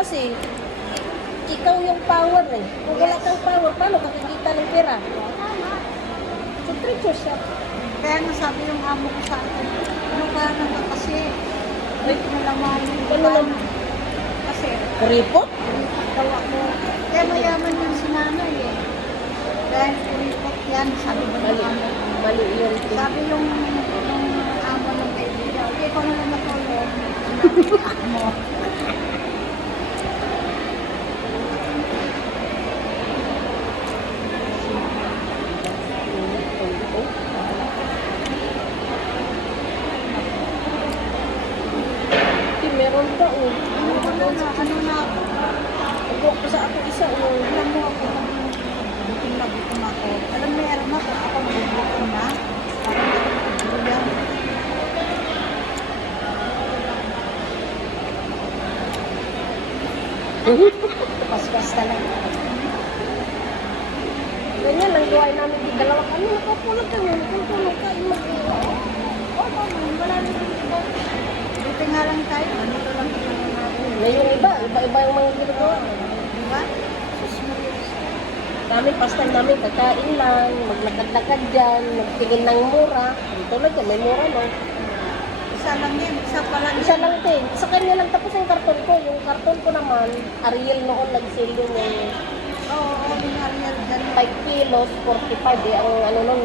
Kasi, ikaw yung power eh. Kung wala kang power, paano kakikita ng pera? So, treat yourself. Kaya nasabi yung amo ko sa akin, ano ka na kasi, wait mo naman yung Ano naman? Kasi, Kuripot? kuripot daw ako. Kaya mayaman yung sinanay eh. Dahil kuripot yan, sabi ba ng Mali. amo? Mali yun. Sabi yung amo ng kaibigan, okay, ikaw naman matulog. Sabi ng amo. Meron pa oh. Ano na, Ugok pa sa ako isa oh. alam mo ako, gutom na gutom ako. Alam mo, meron ako, ako nagugutom na. Parang naguguluyan. Pas-pas talaga. Ganyan lang gawain namin di dalawa kami. Nakapulog kami. Nakapulog kami. Oo, wala na dito. Buti nga lang tayo, dito lang ito natin. Na yung iba. Iba-iba yung mga ginagawa. Di ba? Sus Maria. Namin, past time namin, kakain lang, maglakad-lakad dyan, magtingin ng mura. Dito lang dyan, may mura no. Isa lang yan, isa pa lang. Isa lang din. Sa kanya lang tapos yung karton ko. Yung karton ko naman, Ariel noon nag-sale yun yung Oo, yung Ariel dyan. 5 kilos, 45 eh. Ang ano nun,